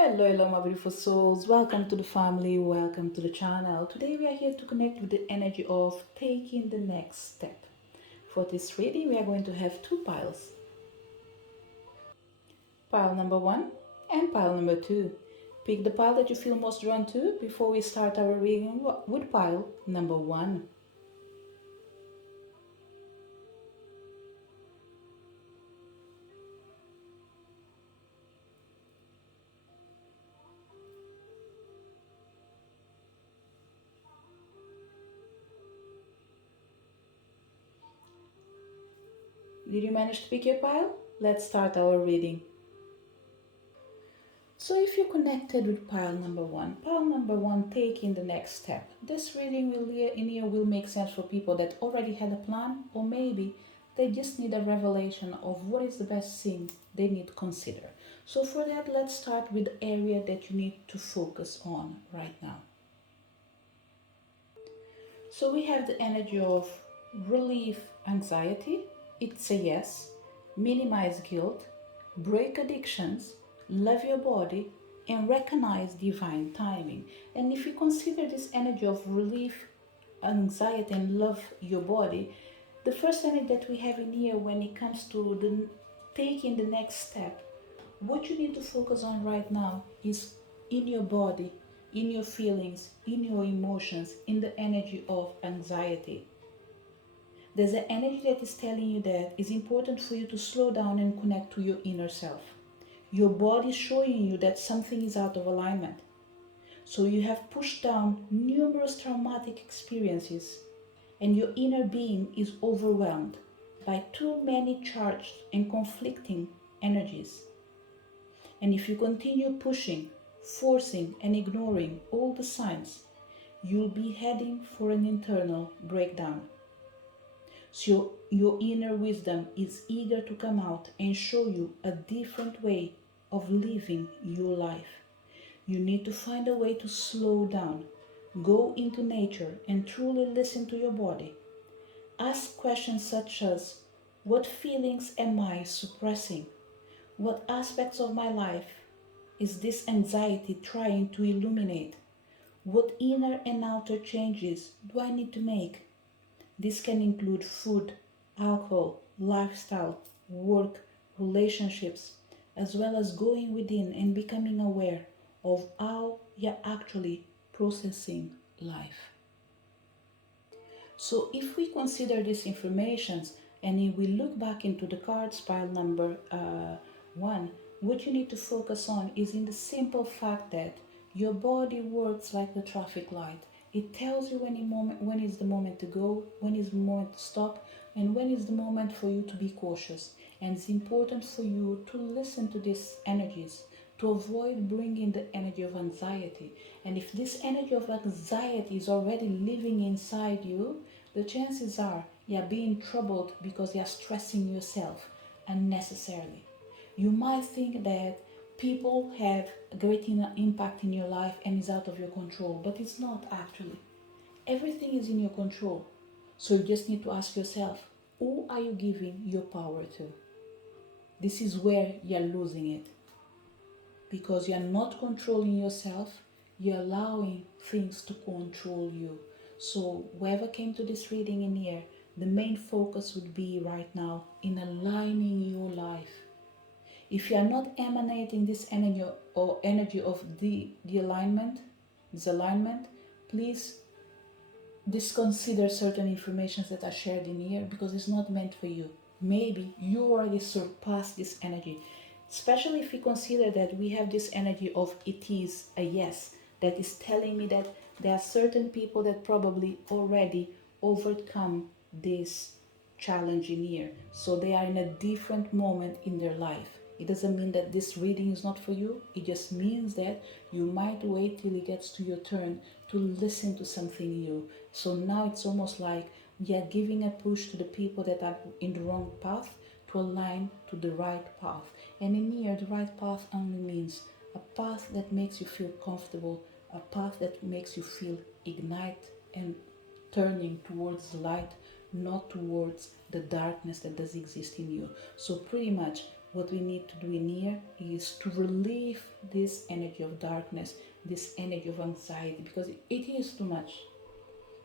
Hello, my beautiful souls. Welcome to the family. Welcome to the channel. Today we are here to connect with the energy of taking the next step. For this reading, we are going to have two piles. Pile number one and pile number two. Pick the pile that you feel most drawn to before we start our reading with pile number one. Did you manage to pick your pile? Let's start our reading. So if you connected with pile number one taking the next step, this reading in here will make sense for people that already had a plan, or maybe they just need a revelation of what is the best thing they need to consider. So for that, let's start with the area that you need to focus on right now. So we have the energy of relief anxiety, it's a yes, minimize guilt, break addictions, love your body, and recognize divine timing. And if you consider this energy of relief, anxiety, and love your body, the first energy that we have in here when it comes to taking the next step, what you need to focus on right now is in your body, in your feelings, in your emotions, in the energy of anxiety. There's an energy that is telling you that it's important for you to slow down and connect to your inner self. Your body is showing you that something is out of alignment. So you have pushed down numerous traumatic experiences, and your inner being is overwhelmed by too many charged and conflicting energies. And if you continue pushing, forcing, and ignoring all the signs, you'll be heading for an internal breakdown. So your inner wisdom is eager to come out and show you a different way of living your life. You need to find a way to slow down, go into nature, and truly listen to your body. Ask questions such as, what feelings am I suppressing? What aspects of my life is this anxiety trying to illuminate? What inner and outer changes do I need to make? This can include food, alcohol, lifestyle, work, relationships, as well as going within and becoming aware of how you're actually processing life. So if we consider these informations and if we look back into the cards pile number one, what you need to focus on is in the simple fact that your body works like the traffic light. It tells you when is the moment to go, when is the moment to stop, and when is the moment for you to be cautious. And it's important for you to listen to these energies to avoid bringing the energy of anxiety. And if this energy of anxiety is already living inside you, the chances are you're being troubled because you're stressing yourself unnecessarily. You might think that people have a great impact in your life and is out of your control, but it's not actually. Everything is in your control. So you just need to ask yourself, who are you giving your power to? This is where you're losing it. Because you're not controlling yourself, you're allowing things to control you. So whoever came to this reading in here, the main focus would be right now in aligning your life. If you are not emanating this energy or energy of the alignment, disalignment, please disconsider certain information that are shared in here because it's not meant for you. Maybe you already surpassed this energy, especially if you consider that we have this energy of it is a yes, that is telling me that there are certain people that probably already overcome this challenge in here. So they are in a different moment in their life. It doesn't mean that this reading is not for you. It just means that you might wait till it gets to your turn to listen to something new. So now it's almost like we are giving a push to the people that are in the wrong path to align to the right path. And in here, the right path only means a path that makes you feel comfortable, a path that makes you feel ignite and turning towards the light, not towards the darkness that does exist in you. So pretty much What we need to do in here is to relieve this energy of darkness, this energy of anxiety, because it is too much.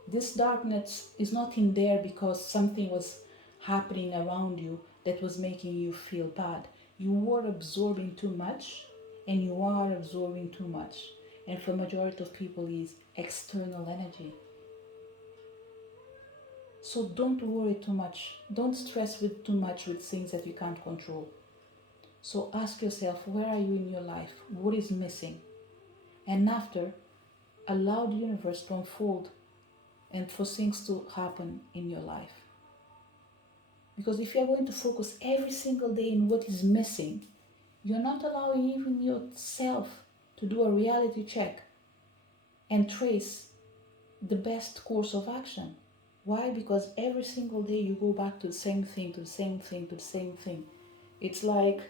This darkness is not in there because something was happening around you that was making you feel bad. You were absorbing too much, and you are absorbing too much. And for majority of people is external energy. So don't worry too much. Don't stress with too much with things that you can't control. So ask yourself, where are you in your life? What is missing? And after, allow the universe to unfold and for things to happen in your life. Because if you're going to focus every single day in what is missing, you're not allowing even yourself to do a reality check and trace the best course of action. Why? Because every single day you go back to the same thing, to the same thing, to the same thing. It's like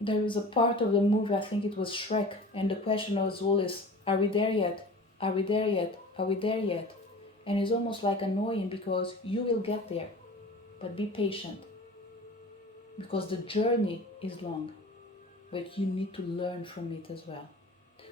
there is a part of the movie, I think it was Shrek, and the question was always, are we there yet? Are we there yet? Are we there yet? And it's almost like annoying because you will get there, but be patient because the journey is long, but you need to learn from it as well.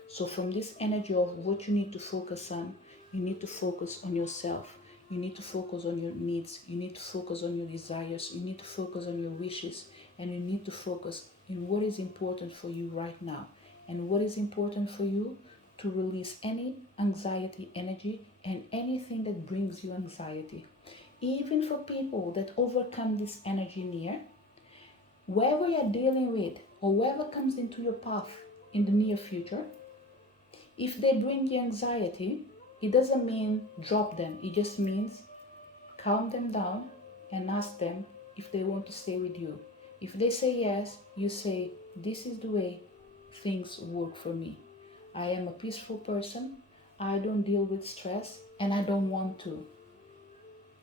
So from this energy of what you need to focus on, you need to focus on yourself. You need to focus on your needs. You need to focus on your desires. You need to focus on your wishes. And you need to focus in what is important for you right now. And what is important for you to release any anxiety energy and anything that brings you anxiety. Even for people that overcome this energy near, whoever you're dealing with or whoever comes into your path in the near future, if they bring you anxiety, it doesn't mean drop them. It just means calm them down and ask them if they want to stay with you. If they say yes, you say, this is the way things work for me. I am a peaceful person. I don't deal with stress and I don't want to.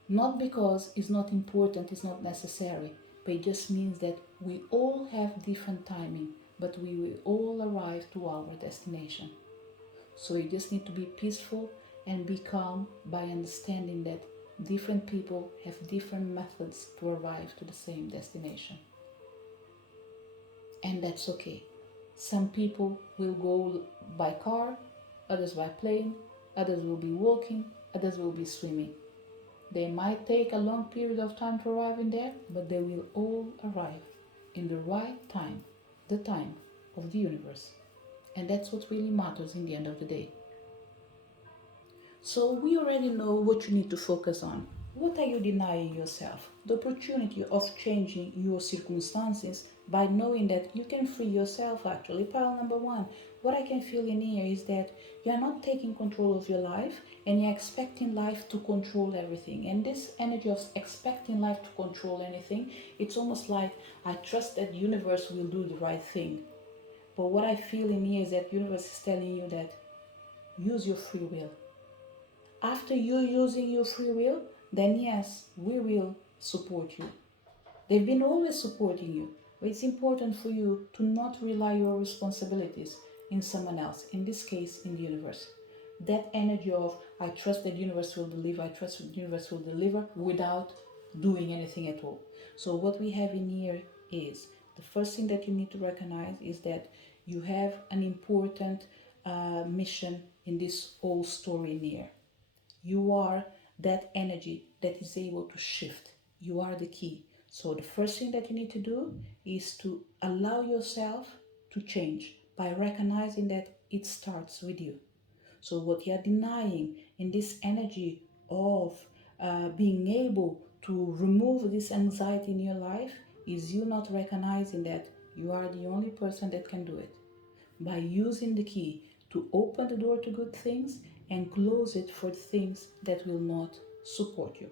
Not because it's not important, it's not necessary, but it just means that we all have different timing, but we will all arrive to our destination. So you just need to be peaceful and be calm by understanding that different people have different methods to arrive to the same destination. And that's okay. Some people will go by car, others by plane, others will be walking, others will be swimming. They might take a long period of time to arrive in there, but they will all arrive in the right time, the time of the universe. And that's what really matters in the end of the day. So we already know what you need to focus on. What are you denying yourself? The opportunity of changing your circumstances by knowing that you can free yourself actually. Pile number one, what I can feel in here is that you're not taking control of your life and you're expecting life to control everything. And this energy of expecting life to control anything, it's almost like I trust that the universe will do the right thing. But what I feel in here is that the universe is telling you that use your free will. After you using your free will, then yes, we will support you. They've been always supporting you, but it's important for you to not rely your responsibilities in someone else, in this case, in the universe. That energy of, I trust that the universe will deliver, I trust that the universe will deliver without doing anything at all. So what we have in here is, the first thing that you need to recognize is that you have an important mission in this whole story in here. You are that energy that is able to shift. You are the key. So the first thing that you need to do is to allow yourself to change by recognizing that it starts with you. So what you're denying in this energy of being able to remove this anxiety in your life is you not recognizing that you are the only person that can do it. By using the key to open the door to good things and close it for things that will not support you.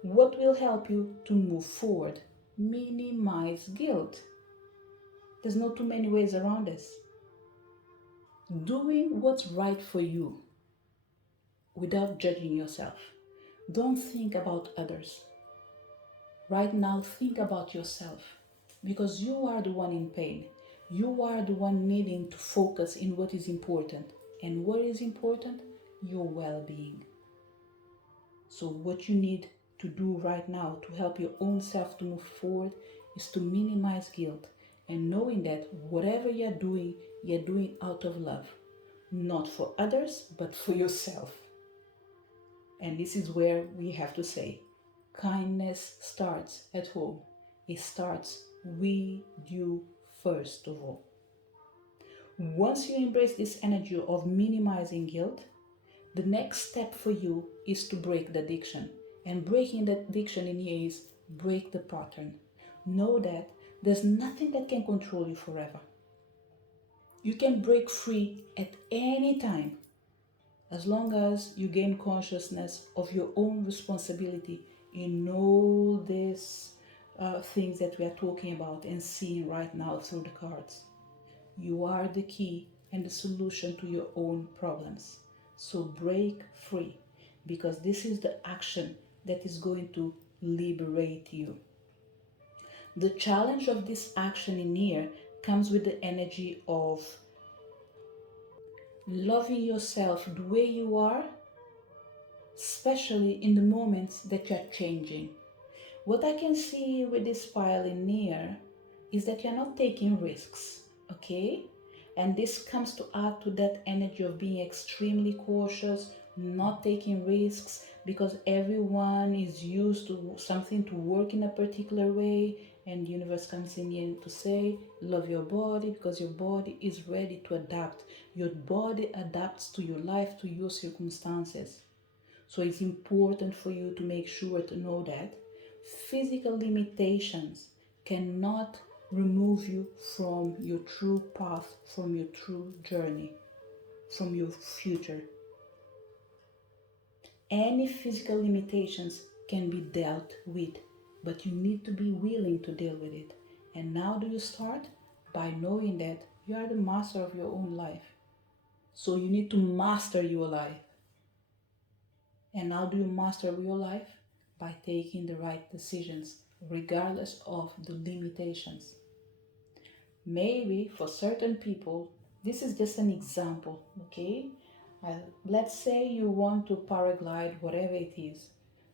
What will help you to move forward? Minimize guilt. There's not too many ways around this. Doing what's right for you without judging yourself. Don't think about others. Right now, think about yourself because you are the one in pain. You are the one needing to focus in what is important. And what is important? Your well-being. So what you need to do right now to help your own self to move forward is to minimize guilt and knowing that whatever you're doing out of love, not for others, but for yourself. And this is where we have to say, kindness starts at home. It starts with you first of all. Once you embrace this energy of minimizing guilt, the next step for you is to break the addiction. And breaking the addiction in here is break the pattern. Know that there's nothing that can control you forever. You can break free at any time as long as you gain consciousness of your own responsibility in all these things that we are talking about and seeing right now through the cards. You are the key and the solution to your own problems. So break free, because this is the action that is going to liberate you. The challenge of this action in here comes with the energy of loving yourself the way you are, especially in the moments that you're changing. What I can see with this pile in here is that you're not taking risks, okay? And this comes to add to that energy of being extremely cautious, not taking risks, because everyone is used to something to work in a particular way, and the universe comes in here to say, love your body, because your body is ready to adapt. Your body adapts to your life, to your circumstances. So it's important for you to make sure to know that physical limitations cannot remove you from your true path, from your true journey, from your future. Any physical limitations can be dealt with, but you need to be willing to deal with it. And now do you start? By knowing that you are the master of your own life. So you need to master your life. And how do you master your life? By taking the right decisions, regardless of the limitations. Maybe for certain people, this is just an example, okay? Let's say you want to paraglide, whatever it is.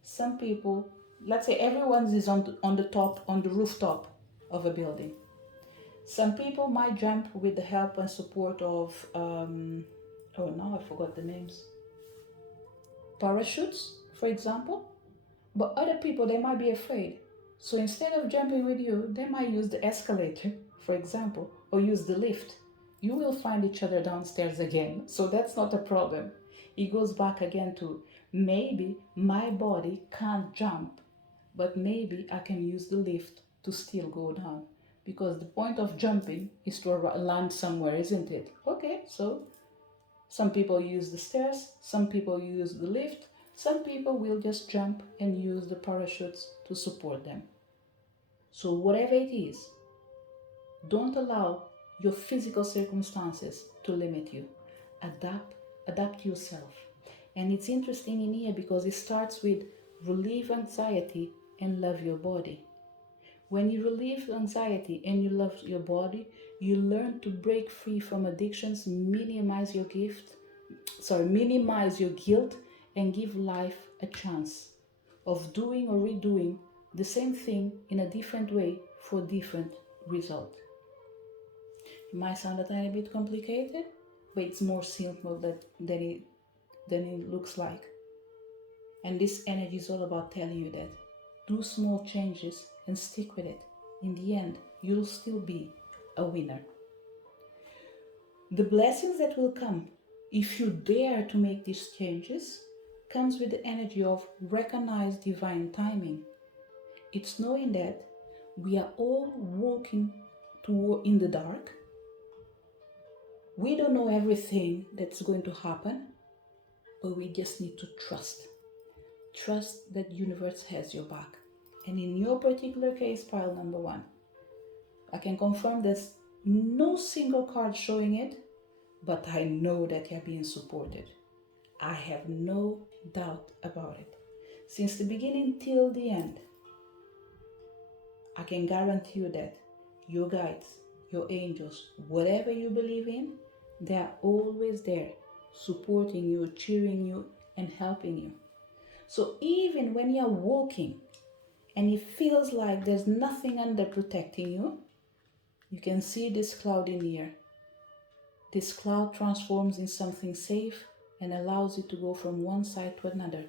Some people, let's say everyone is on the top, on the rooftop of a building. Some people might jump with the help and support of, now I forgot the names. Parachutes, for example. But other people, they might be afraid. So instead of jumping with you, they might use the escalator, for example, or use the lift. You will find each other downstairs again. So that's not a problem. It goes back again to maybe my body can't jump, but maybe I can use the lift to still go down. Because the point of jumping is to land somewhere, isn't it? Okay, so some people use the stairs, some people use the lift, some people will just jump and use the parachutes to support them. So whatever it is, don't allow your physical circumstances to limit you. Adapt yourself. And it's interesting in here because it starts with relieve anxiety and love your body. When you relieve anxiety and you love your body, you learn to break free from addictions, minimize your guilt, and give life a chance of doing or redoing the same thing in a different way for different result. It might sound a tiny bit complicated, but it's more simple than it looks like. And this energy is all about telling you that do small changes and stick with it. In the end, you'll still be a winner. The blessings that will come if you dare to make these changes comes with the energy of recognize divine timing. It's knowing that we are all walking in the dark. We don't know everything that's going to happen, but we just need to trust. Trust that the universe has your back. And in your particular case, pile number 1, I can confirm there's no single card showing it, but I know that you're being supported. I have no doubt about it. Since the beginning till the end, I can guarantee you that your guides, your angels, whatever you believe in, they are always there, supporting you, cheering you, and helping you. So even when you're walking and it feels like there's nothing under protecting you, you can see this cloud in the air. This cloud transforms in something safe and allows you to go from one side to another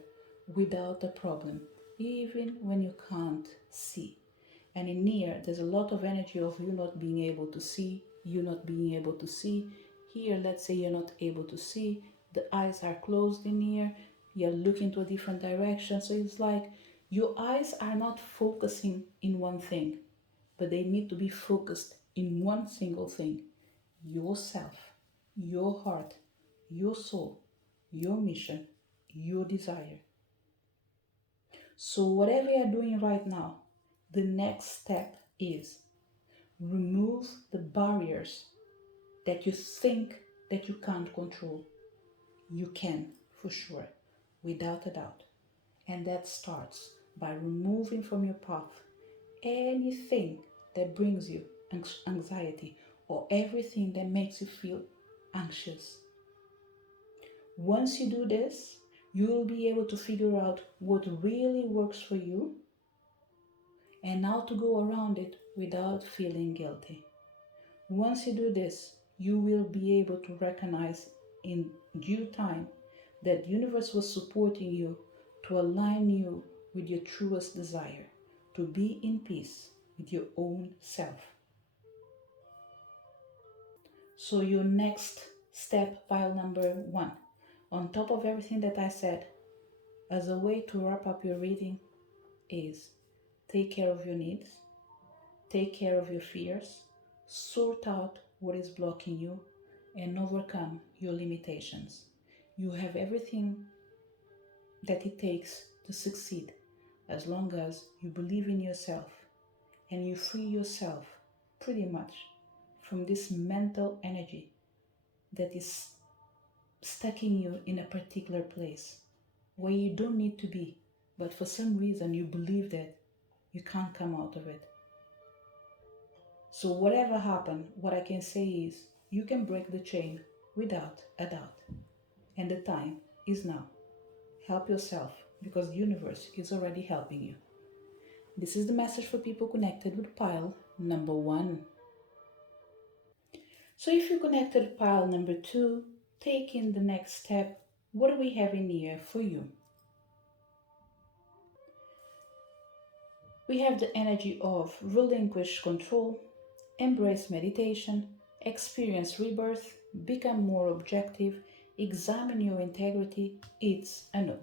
without a problem, even when you can't see. And in here, there's a lot of energy of you not being able to see, you not being able to see. Here, let's say you're not able to see, the eyes are closed in here, you're looking to a different direction. So it's like your eyes are not focusing in one thing, but they need to be focused in one single thing: yourself, your heart, your soul, your mission, your desire. So, whatever you're doing right now, the next step is remove the barriers that you think that you can't control. You can, for sure, without a doubt. And that starts by removing from your path anything that brings you anxiety or everything that makes you feel anxious. Once you do this, you will be able to figure out what really works for you and how to go around it without feeling guilty. Once you do this, you will be able to recognize in due time that the universe was supporting you to align you with your truest desire, to be in peace with your own self. So your next step, file number 1, on top of everything that I said, as a way to wrap up your reading, is take care of your needs, take care of your fears, sort out what is blocking you, and overcome your limitations. You have everything that it takes to succeed as long as you believe in yourself and you free yourself pretty much from this mental energy that is stacking you in a particular place where you don't need to be, but for some reason you believe that you can't come out of it. So whatever happened, what I can say is you can break the chain without a doubt. And the time is now. Help yourself because the universe is already helping you. This is the message for people connected with pile number 1. So if you connected with pile number 2, take in the next step. What do we have in here for you? We have the energy of relinquish control, embrace meditation, experience rebirth, become more objective, examine your integrity. It's a no.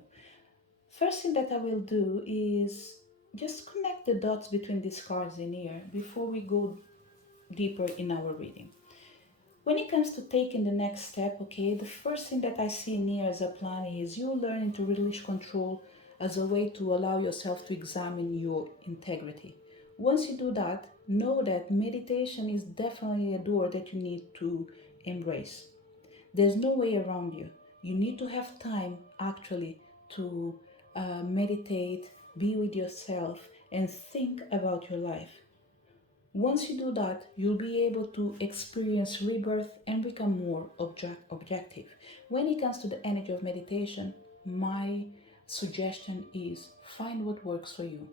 First thing that I will do is just connect the dots between these cards in here before we go deeper in our reading. When it comes to taking the next step, okay, the first thing that I see in here as a plan is you learning to release control as a way to allow yourself to examine your integrity. Once you do that, know that meditation is definitely a door that you need to embrace. There's no way around you. You need to have time actually to meditate, be with yourself, and think about your life. Once you do that, you'll be able to experience rebirth and become more objective. When it comes to the energy of meditation, my suggestion is find what works for you.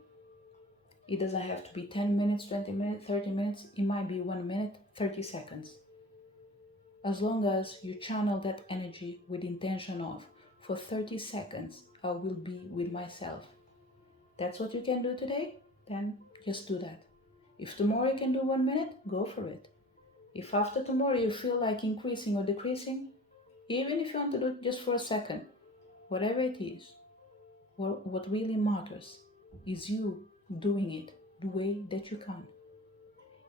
It doesn't have to be 10 minutes, 20 minutes, 30 minutes. It might be 1 minute, 30 seconds. As long as you channel that energy with intention of, for 30 seconds, I will be with myself. That's what you can do today? Then just do that. If tomorrow you can do 1 minute, go for it. If after tomorrow you feel like increasing or decreasing, even if you want to do it just for a second, whatever it is, what really matters is you doing it the way that you can.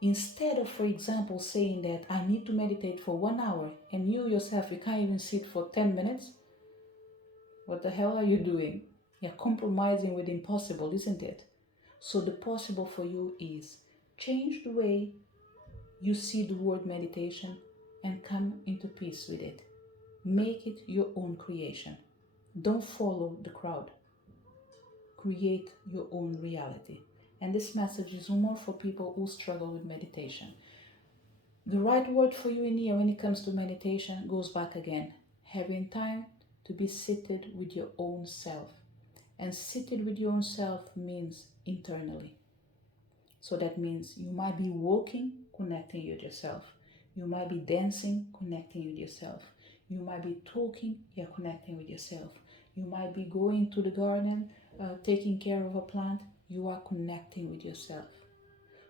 Instead of, for example, saying that I need to meditate for 1 hour and you yourself, you can't even sit for 10 minutes, what the hell are you doing? You're compromising with the impossible, isn't it? So the possible for you is change the way you see the word meditation and come into peace with it. Make it your own creation. Don't follow the crowd. Create your own reality. And this message is more for people who struggle with meditation. The right word for you in here when it comes to meditation goes back again. Having time to be seated with your own self. And seated with your own self means internally. So that means you might be walking, connecting with yourself. You might be dancing, connecting with yourself. You might be talking, you're connecting with yourself. You might be going to the garden, taking care of a plant, you are connecting with yourself.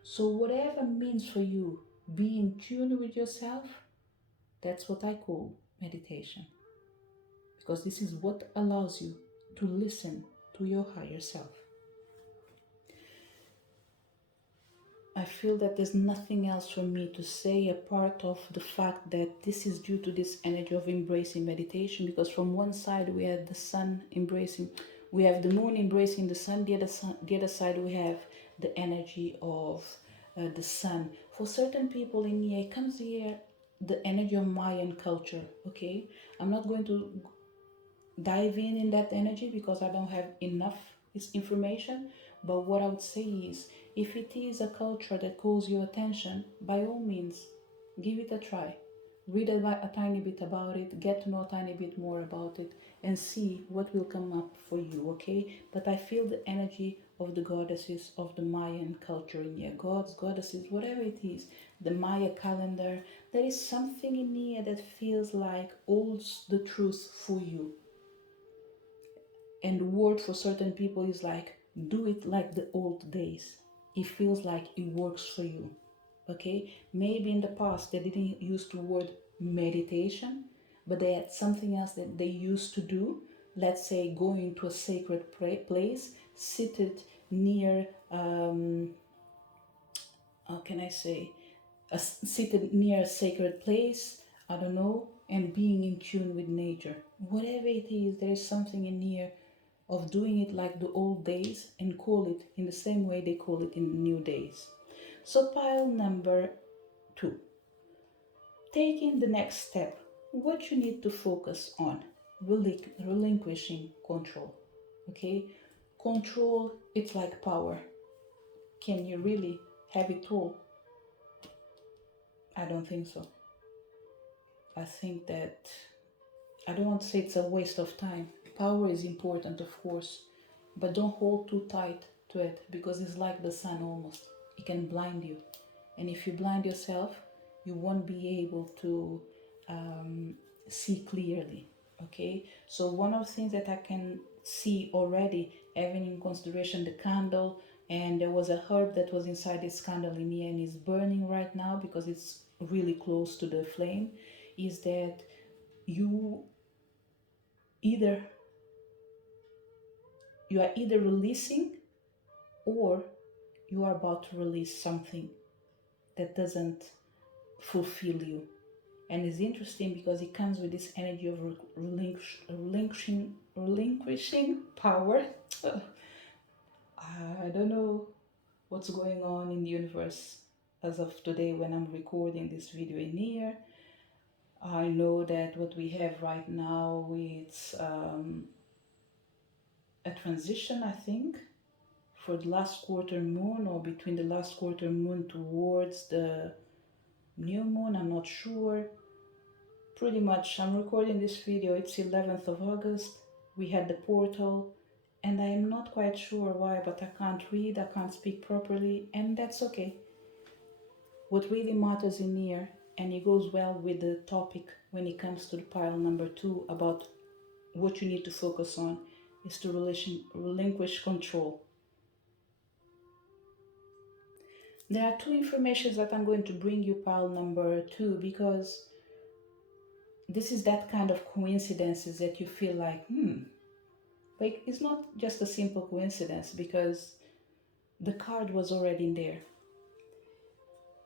So, whatever means for you, be in tune with yourself, that's what I call meditation. Because this is what allows you to listen to your higher self. I feel that there's nothing else for me to say apart of the fact that this is due to this energy of embracing meditation, because from one side we have the sun embracing, we have the moon embracing the sun, the other side we have the energy of the sun. For certain people in here, it comes here the energy of Mayan culture, okay? I'm not going to dive in that energy because I don't have enough information. But what I would say is, if it is a culture that calls your attention, by all means, give it a try. Read a tiny bit about it, get to know a tiny bit more about it, and see what will come up for you, okay? But I feel the energy of the goddesses of the Mayan culture in here. Gods, goddesses, whatever it is, the Maya calendar. There is something in here that feels like holds the truth for you. And the word for certain people is like, do it like the old days. It feels like it works for you. Okay? Maybe in the past they didn't use the word meditation, but they had something else that they used to do. Let's say going to a sacred place, seated near, how can I say, seated near a sacred place, I don't know, and being in tune with nature. Whatever it is, there is something in here of doing it like the old days and call it in the same way they call it in the new days. So pile number 2, taking the next step, what you need to focus on, relinquishing control. Okay, control, it's like power. Can you really have it all? I don't think so. I think that, I don't want to say it's a waste of time. Power is important, of course, but don't hold too tight to it, because it's like the sun almost. It can blind you. And if you blind yourself, you won't be able to see clearly. Okay? So, one of the things that I can see already, having in consideration the candle, and there was a herb that was inside this candle in here and is burning right now because it's really close to the flame, is that you either you are either releasing, or you are about to release something that doesn't fulfill you. And it's interesting because it comes with this energy of relinquishing power. I don't know what's going on in the universe as of today when I'm recording this video in here. I know that what we have right now, it's a transition, I think, for the last quarter moon, or between the last quarter moon towards the new moon, I'm not sure. Pretty much, I'm recording this video, it's 11th of August. We had the portal, and I am not quite sure why, but I can't read, I can't speak properly, and that's okay. What really matters in here, and it goes well with the topic when it comes to the pile number 2 about what you need to focus on, is to relinquish control. There are 2 informations that I'm going to bring you, pile number 2, because this is that kind of coincidences that you feel like, like it's not just a simple coincidence, because the card was already in there.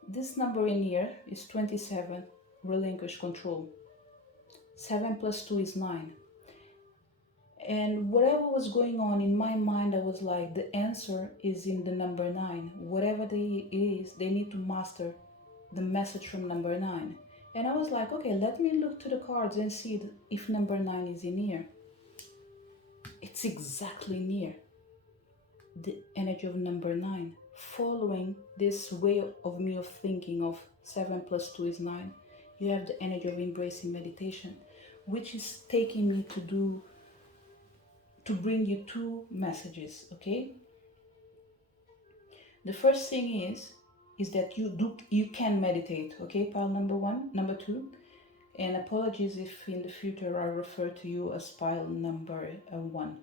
This number in here is 27, relinquish control. 7 plus 2 is 9. And whatever was going on in my mind, I was like, the answer is in the number 9. Whatever it is, they need to master the message from number 9. And I was like, okay, let me look to the cards and see if number 9 is in here. It's exactly near the energy of number 9. Following this way of me of thinking of 7 plus 2 is 9, you have the energy of embracing meditation, which is taking me to do to bring you two messages, okay? The first thing is that you can meditate, okay? Pile number one, number two, and apologies if in the future I refer to you as pile number one.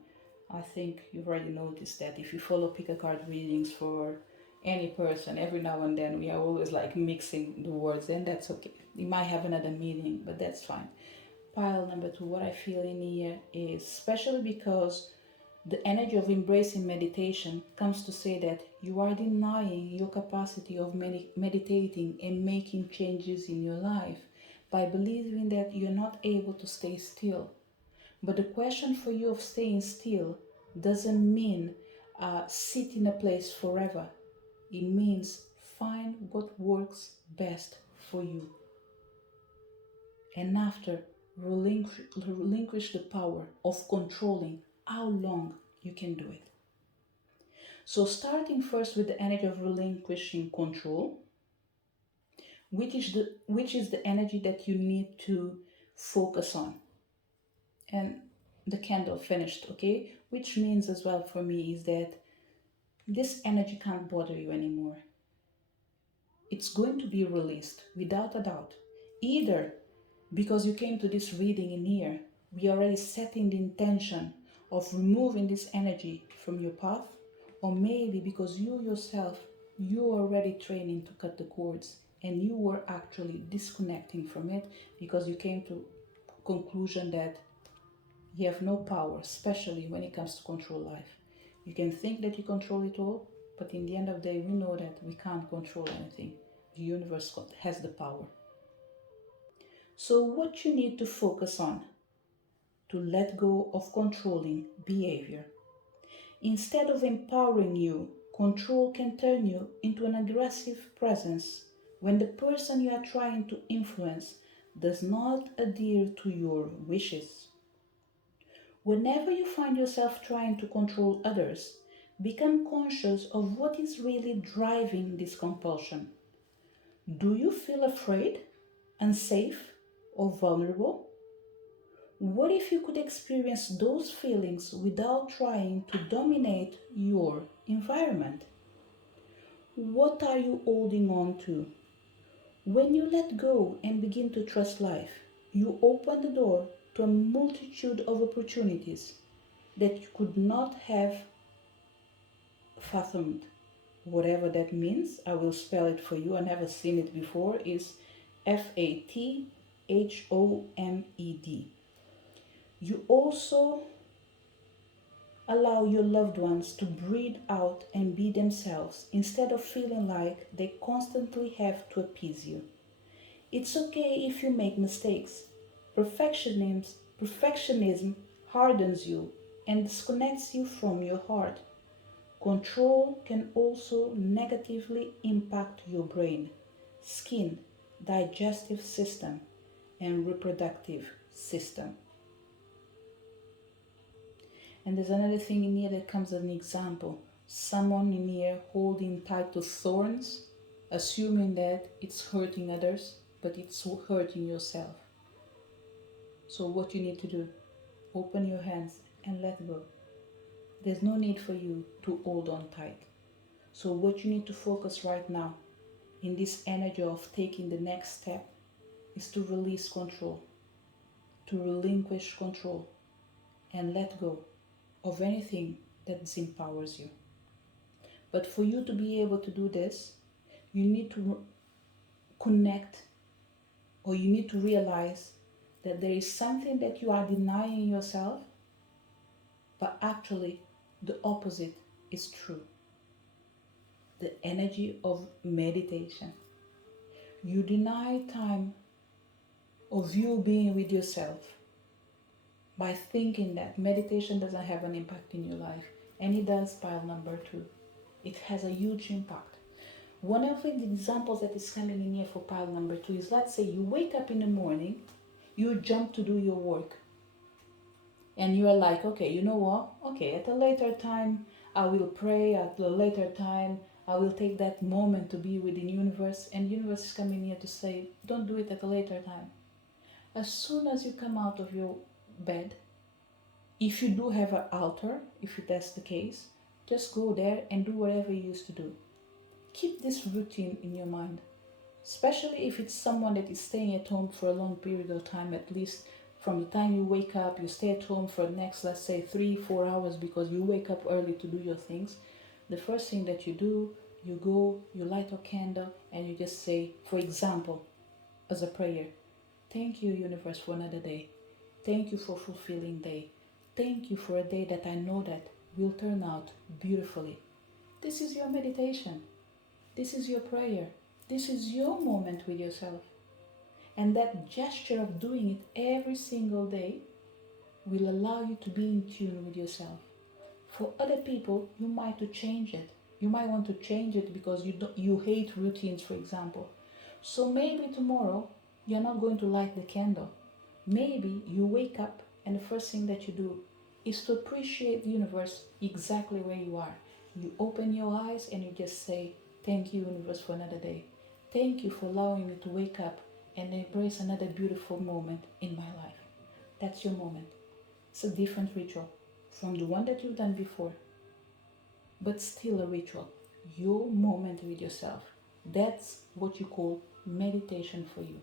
I think you've already noticed that if you follow pick a card readings for any person, every now and then we are always like mixing the words, and that's okay. You might have another meaning, but that's fine. Pile number two, what I feel in here is, especially because the energy of embracing meditation comes to say that you are denying your capacity of meditating and making changes in your life by believing that you're not able to stay still. But the question for you of staying still doesn't mean sit in a place forever. It means find what works best for you. And after, relinquish the power of controlling how long you can do it. So starting first with the energy of relinquishing control, which is the energy that you need to focus on. And the candle finished, okay? Which means as well for me is that this energy can't bother you anymore. It's going to be released without a doubt. Either because you came to this reading in here, we are already setting the intention of removing this energy from your path, or maybe because you yourself, you are already training to cut the cords and you were actually disconnecting from it because you came to conclusion that you have no power, especially when it comes to control life. You can think that you control it all, but in the end of the day, we know that we can't control anything. The universe has the power. So what you need to focus on to let go of controlling behavior. Instead of empowering you, control can turn you into an aggressive presence when the person you are trying to influence does not adhere to your wishes. Whenever you find yourself trying to control others, become conscious of what is really driving this compulsion. Do you feel afraid, unsafe, or vulnerable? What if you could experience those feelings without trying to dominate your environment? What are you holding on to? When you let go and begin to trust life, you open the door to a multitude of opportunities that you could not have fathomed. Whatever that means, I will spell it for you. I never seen it before. Is FATHOMED. You also allow your loved ones to breathe out and be themselves instead of feeling like they constantly have to appease you. It's okay if you make mistakes. Perfectionism hardens you and disconnects you from your heart. Control can also negatively impact your brain, skin, digestive system, and reproductive system. And there's another thing in here that comes as an example. Someone in here holding tight to thorns, assuming that it's hurting others, but it's hurting yourself. So what you need to do, open your hands and let go. There's no need for you to hold on tight. So what you need to focus right now in this energy of taking the next step is to release control, to relinquish control, and let go of anything that disempowers you. But for you to be able to do this, you need to connect, or you need to realize that there is something that you are denying yourself, but actually the opposite is true. The energy of meditation. You deny time of you being with yourself by thinking that meditation doesn't have an impact in your life. And it does, pile number two. It has a huge impact. One of the examples that is coming in here for pile number two is, let's say you wake up in the morning, you jump to do your work. And you are like, okay, you know what? Okay, at a later time, I will pray. At a later time, I will take that moment to be with the universe. And the universe is coming here to say, don't do it at a later time. As soon as you come out of your bed, If you do have an altar, if that's the case, just go there and do whatever you used to do. Keep this routine in your mind, especially if it's someone that is staying at home for a long period of time, at least from the time you wake up, you stay at home for the next, let's say, 3-4 hours because you wake up early to do your things. The first thing that you do, you go, you light a candle, and you just say, for example, as a prayer, thank you, universe, for another day. Thank you for fulfilling day. Thank you for a day that I know that will turn out beautifully. This is your meditation. This is your prayer. This is your moment with yourself. And that gesture of doing it every single day will allow you to be in tune with yourself. For other people, you might to change it. You might want to change it because you hate routines, for example. So maybe tomorrow you're not going to light the candle. Maybe you wake up and the first thing that you do is to appreciate the universe exactly where you are. You open your eyes and you just say, thank you, universe, for another day. Thank you for allowing me to wake up and embrace another beautiful moment in my life. That's your moment. It's a different ritual from the one that you've done before, but still a ritual. Your moment with yourself. That's what you call meditation for you.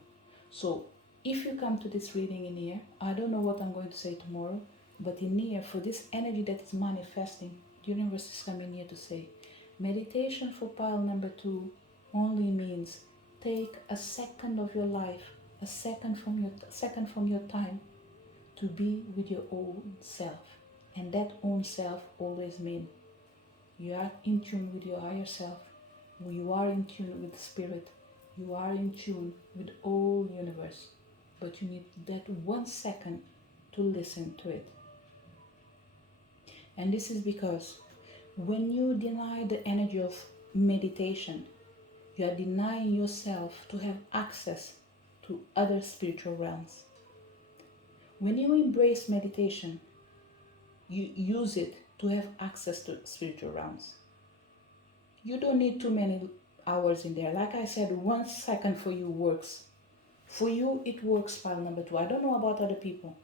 So if you come to this reading in here, I don't know what I'm going to say tomorrow, but in here, for this energy that is manifesting, the universe is coming here to say, meditation for pile number 2 only means take a second of your life, a second from your time to be with your own self. And that own self always means you are in tune with your higher self, you are in tune with the spirit, you are in tune with the whole universe. But you need that 1 second to listen to it. And this is because when you deny the energy of meditation, you are denying yourself to have access to other spiritual realms. When you embrace meditation, you use it to have access to spiritual realms. You don't need too many hours in there. Like I said, 1 second for you works. For you, it works, pile number 2. I don't know about other people,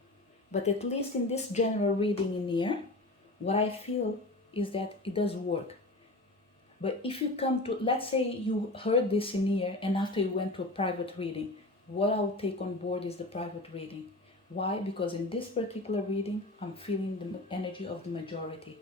but at least in this general reading in here, what I feel is that it does work. But if you come to, let's say you heard this in here and after you went to a private reading, what I'll take on board is the private reading. Why? Because in this particular reading, I'm feeling the energy of the majority.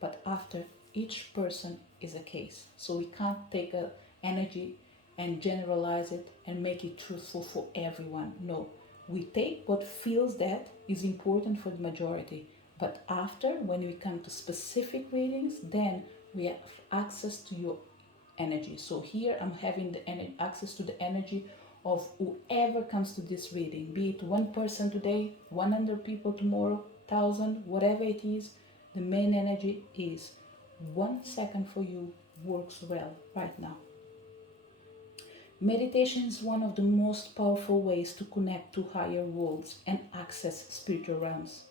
But after, each person is a case. So we can't take a energy and generalize it and make it truthful for everyone. No, we take what feels that is important for the majority. But after, when we come to specific readings, then we have access to your energy. So here I'm having the access to the energy of whoever comes to this reading, be it 1 person today, 100 people tomorrow, 1,000, whatever it is. The main energy is 1 second for you works well right now. Meditation is one of the most powerful ways to connect to higher worlds and access spiritual realms.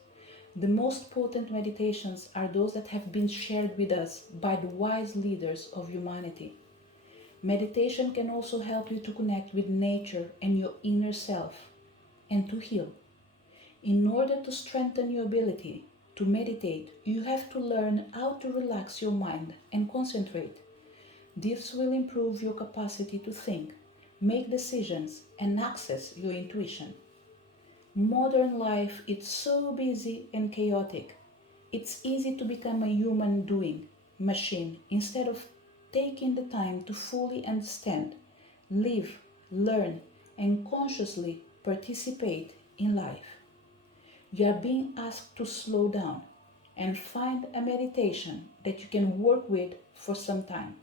The most potent meditations are those that have been shared with us by the wise leaders of humanity. Meditation can also help you to connect with nature and your inner self and to heal. In order to strengthen your ability to meditate, you have to learn how to relax your mind and concentrate. This will improve your capacity to think, make decisions, and access your intuition. Modern life is so busy and chaotic. It's easy to become a human doing machine instead of taking the time to fully understand, live, learn, and consciously participate in life. You are being asked to slow down and find a meditation that you can work with for some time.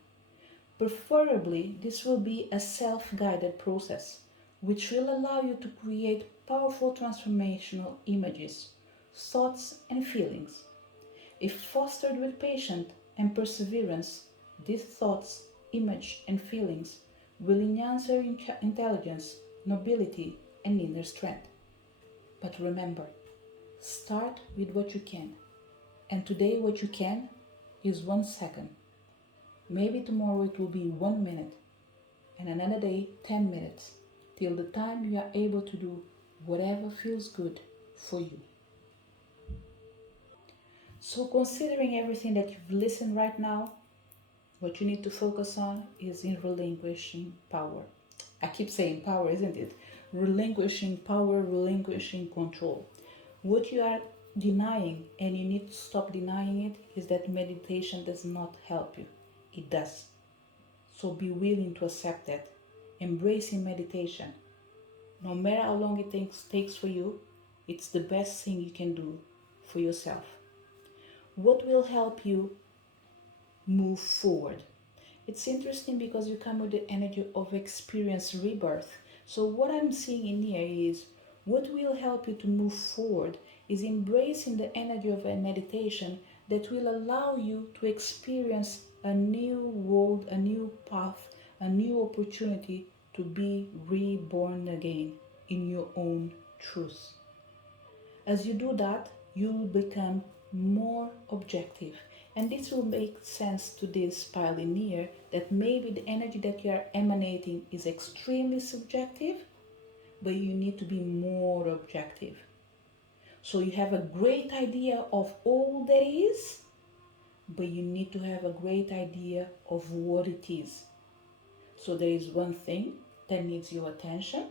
Preferably, this will be a self-guided process, which will allow you to create powerful transformational images, thoughts, and feelings. If fostered with patience and perseverance, these thoughts, images, and feelings will enhance your intelligence, nobility, and inner strength. But remember, start with what you can. And today what you can is 1 second. Maybe tomorrow it will be 1 minute, and another day 10 minutes, till the time you are able to do whatever feels good for you. So, considering everything that you've listened right now, what you need to focus on is in relinquishing power. I keep saying power, isn't it? Relinquishing power, relinquishing control. What you are denying, and you need to stop denying it, is that meditation does not help you. It does. So be willing to accept that. Embracing meditation. No matter how long it takes for you, it's the best thing you can do for yourself. What will help you move forward? It's interesting because you come with the energy of experience rebirth. So, what I'm seeing in here is what will help you to move forward is embracing the energy of a meditation that will allow you to experience a new world, a new path, a new opportunity to be reborn again in your own truth. As you do that, you will become more objective. And this will make sense to this pioneer that maybe the energy that you are emanating is extremely subjective, but you need to be more objective. So you have a great idea of all there is, but you need to have a great idea of what it is. So there is one thing that needs your attention,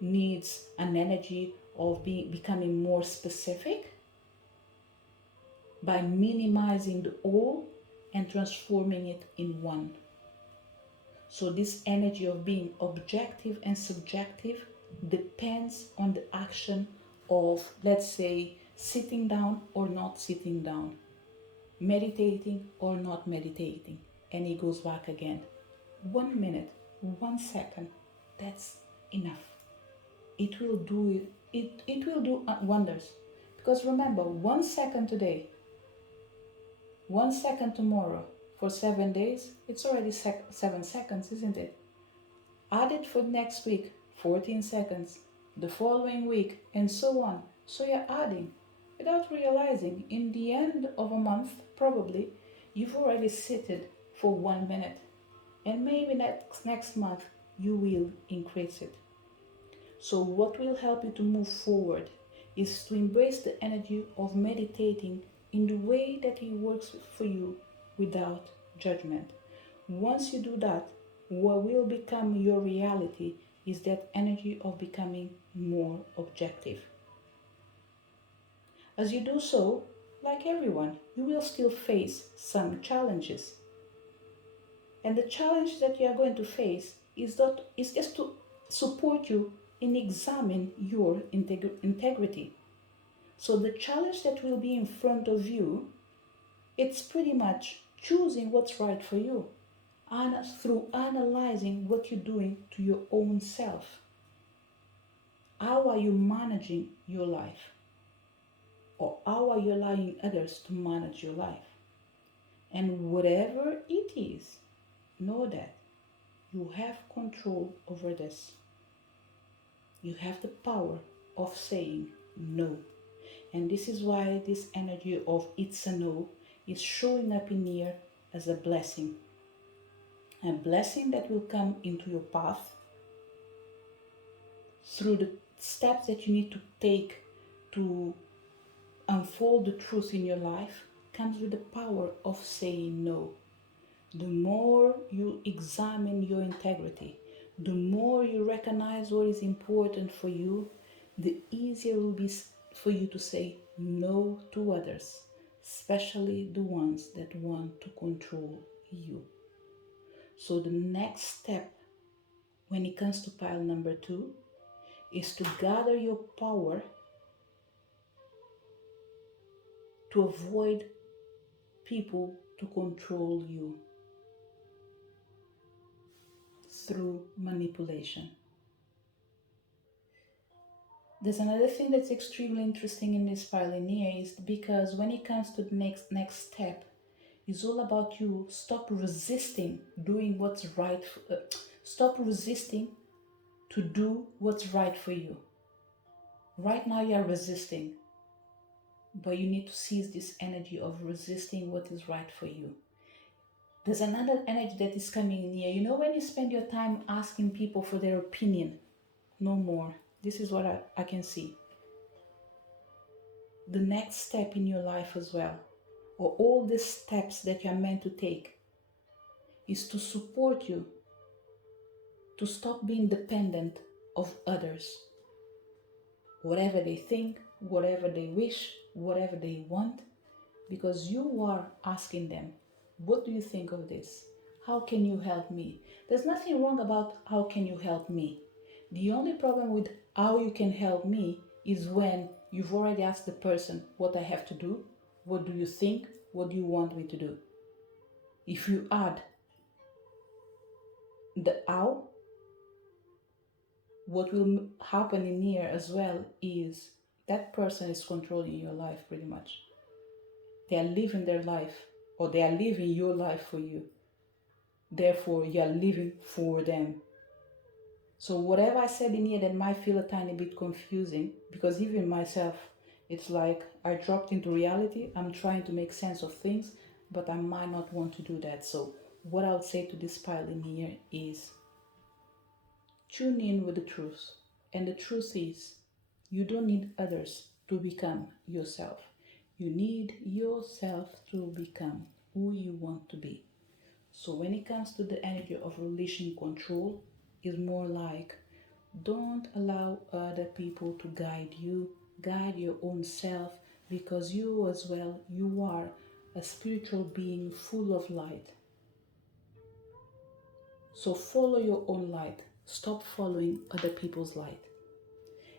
needs an energy of becoming more specific by minimizing the all and transforming it in one. So this energy of being objective and subjective depends on the action of, let's say, sitting down or not sitting down, meditating or not meditating. And it goes back again. 1 minute, 1 second, that's enough. It will do it will do wonders. Because remember, 1 second today, 1 second tomorrow, for 7 days, it's already 7 seconds, isn't it? Add it for next week, 14 seconds, the following week, and so on. So you're adding without realizing. In the end of a month, probably, you've already sitted for 1 minute. And maybe next month, you will increase it. So what will help you to move forward is to embrace the energy of meditating in the way that it works for you without judgment. Once you do that, what will become your reality is that energy of becoming more objective. As you do so, like everyone, you will still face some challenges. And the challenge that you are going to face is just to support you in examine your integrity. So the challenge that will be in front of you, it's pretty much choosing what's right for you and through analyzing what you're doing to your own self. How are you managing your life? Or how are you allowing others to manage your life? And whatever it is, know that you have control over this. You have the power of saying no. And this is why this energy of it's a no is showing up in here as a blessing. A blessing that will come into your path through the steps that you need to take to unfold the truth in your life comes with the power of saying no. The more you examine your integrity, the more you recognize what is important for you, the easier it will be for you to say no to others, especially the ones that want to control you. So the next step when it comes to pile number 2 is to gather your power to avoid people to control you through manipulation. There's another thing that's extremely interesting in this pioneer is because when it comes to the next step, it's all about you stop resisting doing what's right. Stop resisting to do what's right for you. Right now you are resisting, but you need to seize this energy of resisting what is right for you. There's another energy that is coming in here. You know, when you spend your time asking people for their opinion, no more. This is what I can see. the next step in your life as well, or all the steps that you are meant to take, is to support you to stop being dependent of others. Whatever they think, whatever they wish, whatever they want, because you are asking them, what do you think of this? How can you help me? There's nothing wrong about how can you help me. The only problem with how you can help me is when you've already asked the person what I have to do, what do you think, what do you want me to do. If you add the how, what will happen in here as well is that person is controlling your life pretty much. They are living their life, or they are living your life for you. Therefore, you are living for them. So whatever I said in here that might feel a tiny bit confusing, because even myself, it's like I dropped into reality. I'm trying to make sense of things, but I might not want to do that. So what I would say to this pile in here is tune in with the truth. And the truth is, you don't need others to become yourself. You need yourself to become who you want to be. So when it comes to the energy of relation control, is more like don't allow other people to guide you, guide your own self, because you as well, you are a spiritual being full of light. So follow your own light. Stop following other people's light.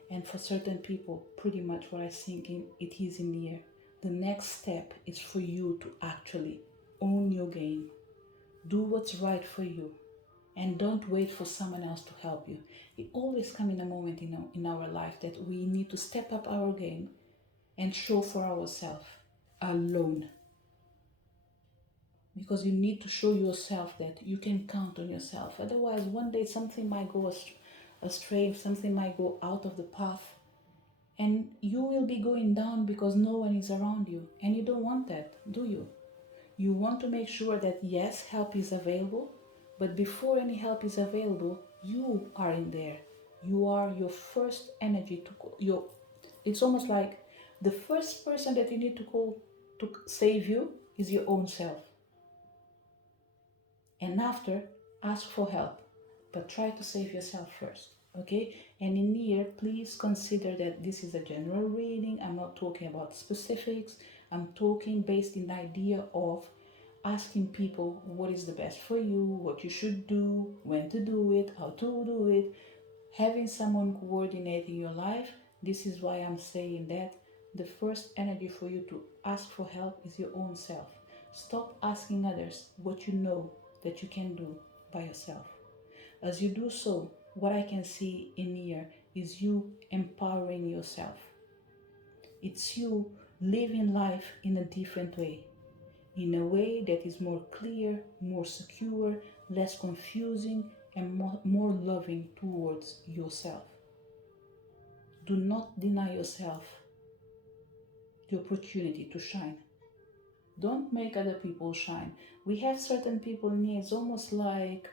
And for certain people, pretty much what I'm thinking it is in here. The next step is for you to actually own your game. Do what's right for you. And don't wait for someone else to help you. It always comes in a moment in our life that we need to step up our game and show for ourselves alone. Because you need to show yourself that you can count on yourself. Otherwise, one day something might go astray, something might go out of the path, and you will be going down because no one is around you. And you don't want that, do you? You want to make sure that yes, help is available, but before any help is available, you are in there. You are your first energy to call. It's almost like the first person that you need to call to save you is your own self. And after, ask for help, but try to save yourself first. Okay? And in here, please consider that this is a general reading. I'm not talking about specifics. I'm talking based in the idea of asking people what is the best for you, what you should do, when to do it, how to do it, having someone coordinating your life. This is why I'm saying that the first energy for you to ask for help is your own self. Stop asking others what you know that you can do by yourself. As you do so, what I can see in here is you empowering yourself. It's you living life in a different way, in a way that is more clear, more secure, less confusing, and more loving towards yourself. Do not deny yourself the opportunity to shine. Don't make other people shine. We have certain people in here, it's almost like,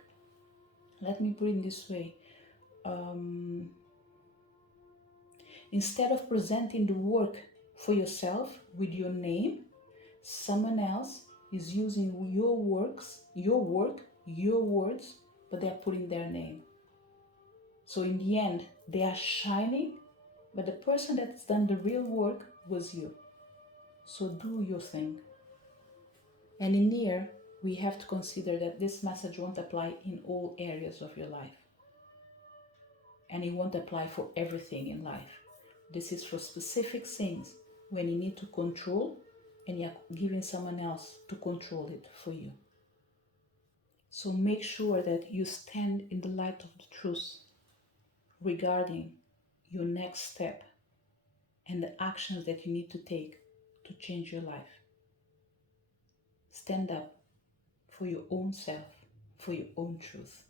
let me put it this way, instead of presenting the work for yourself with your name, someone else is using your works, your work, your words, but they're putting their name. So in the end, they are shining, but the person that's done the real work was you. So do your thing. And in here, we have to consider that this message won't apply in all areas of your life. And it won't apply for everything in life. This is for specific things when you need to control and you're giving someone else to control it for you. So make sure that you stand in the light of the truth regarding your next step and the actions that you need to take to change your life. Stand up for your own self, for your own truth.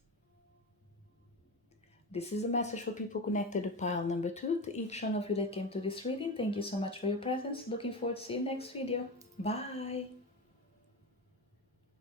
This is a message for people connected to pile number 2. To each one of you that came to this reading, thank you so much for your presence. Looking forward to see you next video. Bye.